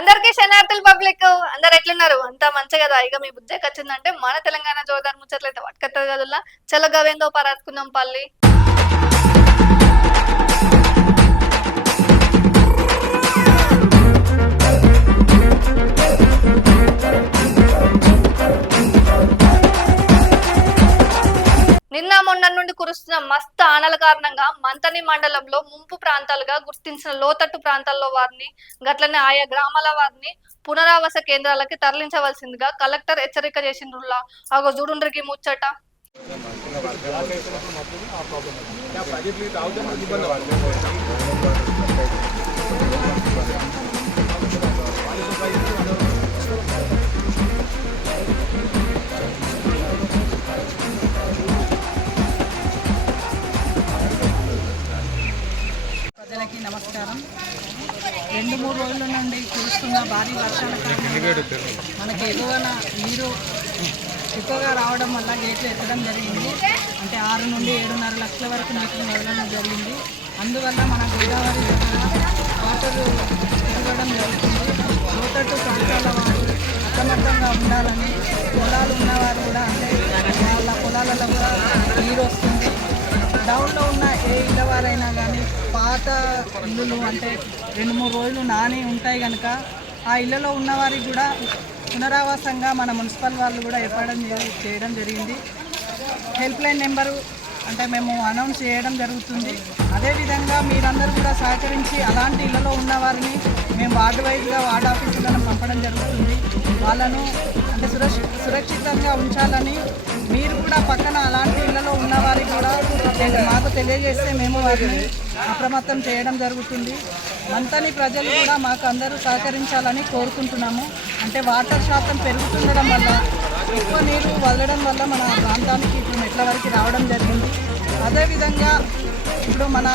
అందరికీ శనార్థులు పబ్లిక్ అందరు ఎట్లున్నారు అంతా మంచి కదా. ఇక మీ బుద్ధకి వచ్చిందంటే మన తెలంగాణ జోరుదార్ ముచ్చట్లయితే పట్టుకత్తది కదల్లా. చలో గవేందో పరాసుకుందాం పల్లి. నిన్న మొన్న నుండి కురుస్తున్న మస్తు ఆనల కారణంగా మంతని మండలంలో ముంపు ప్రాంతాలుగా గుర్తించిన లోతట్టు ప్రాంతాల్లో వారిని గట్లనే ఆయా గ్రామాల వారిని పునరావాస కేంద్రాలకి తరలించవలసిందిగా కలెక్టర్ హెచ్చరిక చేసిండ్రులా. అగో చూడుండ్రికి ముచ్చట. ప్రజలకి నమస్కారం. 2-3 రోజుల నుండి కురుస్తున్న భారీ వర్షాల కారణంగా మనకి నీరు ఎక్కువగా రావడం వల్ల గేట్లు ఎత్తడం జరిగింది. అంటే 6 నుండి 7.5 లక్షల వరకు నీటిని వదలడం జరిగింది. అందువల్ల మన గోదావరి వాటర్ పెరగడం జరుగుతుంది. లోతట్టు ప్రాంతాల వారు అప్రమత్తంగా ఉండాలని, పొలాలు ఉన్నవారు కూడా అంటే వాళ్ళ పొలాలలో కూడా నీరు వస్తుంది. డౌన్లో ఉన్న ఏ ఇళ్ళ వారైనా కానీ పాత ఇల్లులు అంటే 2-3 రోజులు నాని ఉంటాయి కనుక ఆ ఇళ్ళలో ఉన్నవారికి కూడా పునరావాసంగా మన మున్సిపల్ వాళ్ళు కూడా చేయడం జరిగింది. హెల్ప్ లైన్ నెంబరు అంటే మేము అనౌన్స్ చేయడం జరుగుతుంది. అదేవిధంగా మీరందరూ కూడా సహకరించి అలాంటి ఇళ్లలో ఉన్న వారిని మేము వార్డు వైజ్గా వార్డు ఆఫీసులను పంపడం జరుగుతుంది. వాళ్ళను అంటే సురక్షితంగా ఉంచాలని మీరు కూడా పక్కన అలాంటి ఇళ్లలో ఉన్నవారికి కూడా మాకు తెలియజేస్తే మేము వారిని అప్రమత్తం చేయడం జరుగుతుంది. మంతని ప్రజలు కూడా మాకు అందరూ సహకరించాలని కోరుకుంటున్నాము. అంటే వాటర్ శాతం పెరుగుతుండడం వల్ల ఎక్కువ నీరు వదలడం వల్ల మన ప్రాంతానికి ఇప్పుడు మెట్ల వరకు రావడం జరిగింది. అదేవిధంగా ఇప్పుడు మన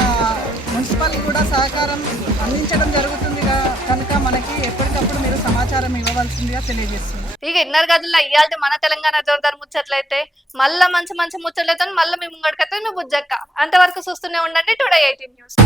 మున్సిపల్ కూడా సహకారం అందించడం జరుగుతుంది కనుక మనకి ఎప్పటికప్పుడు మీరు సమాచారం ఇవ్వవలసిందిగా తెలియజేస్తుంది. ఇక ఇన్నర్ గదుల్లో ఇయ్యాలి మన తెలంగాణ జోరుదార్ ముచ్చట్లయితే మళ్ళీ మంచి ముచ్చట్లయితే మళ్ళీ మీ ముంగడికైతే మీ బుజ్జక్క. అంతవరకు చూస్తూనే ఉండండి టుడే 18 న్యూస్.